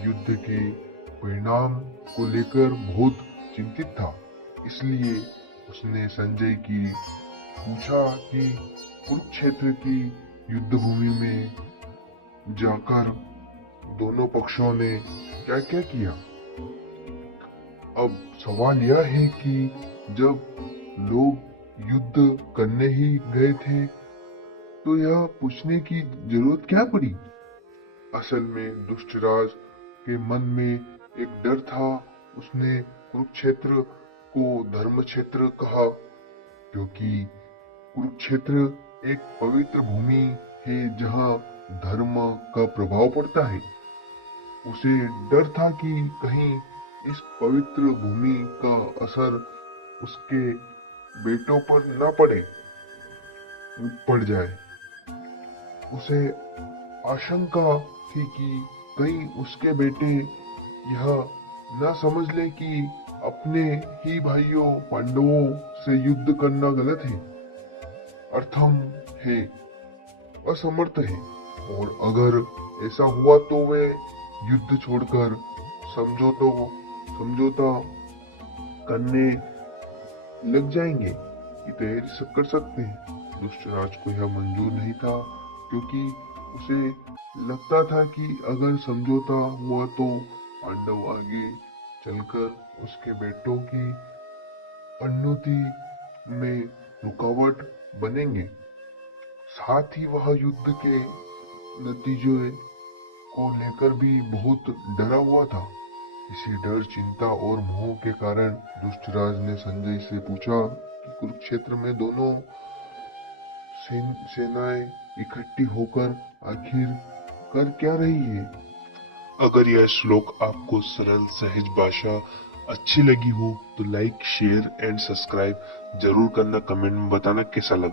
युद्ध के परिणाम को लेकर बहुत चिंतित था। इसलिए उसने संजय की पूछा कि कुरुक्षेत्र की युद्ध भूमि में जाकर दोनों पक्षों ने क्या क्या किया। अब सवाल यह है कि जब लोग युद्ध करने ही गए थे तो यह पूछने की जरूरत क्या पड़ी। असल में दुष्टराज के मन में एक डर था। उसने कुरुक्षेत्र को धर्म क्षेत्र कहा क्योंकि कुरुक्षेत्र एक पवित्र भूमि है जहाँ धर्म का प्रभाव पड़ता है। उसे डर था कि कहीं इस पवित्र भूमि का असर उसके बेटों पर न पड़ जाए। उसे आशंका थी कि कहीं उसके बेटे यह न समझ ले कि अपने ही भाइयों पांडवों से युद्ध करना गलत है, अर्थम है, असमर्थ है। और अगर ऐसा हुआ तो वे युद्ध छोड़कर समझौता करने लग जाएंगे कि तैयारी सब कर सकते हैं। दुष्टराज को यह मंजूर नहीं था क्योंकि उसे लगता था कि अगर समझौता हुआ तो पांडव आगे चलकर उसके बेटों की उन्नति में रुकावट बनेंगे। साथ ही वह युद्ध के नतीजे को लेकर भी बहुत डरा हुआ था। इसी डर, चिंता और मोह के कारण दुष्टराज ने संजय से पूछा कि कुरुक्षेत्र में दोनों सेनाएं इकट्ठी होकर आखिर कर क्या रही है। अगर यह श्लोक आपको सरल सहज भाषा अच्छी लगी हो तो लाइक, शेयर एंड सब्सक्राइब जरूर करना। कमेंट में बताना कैसा लगा।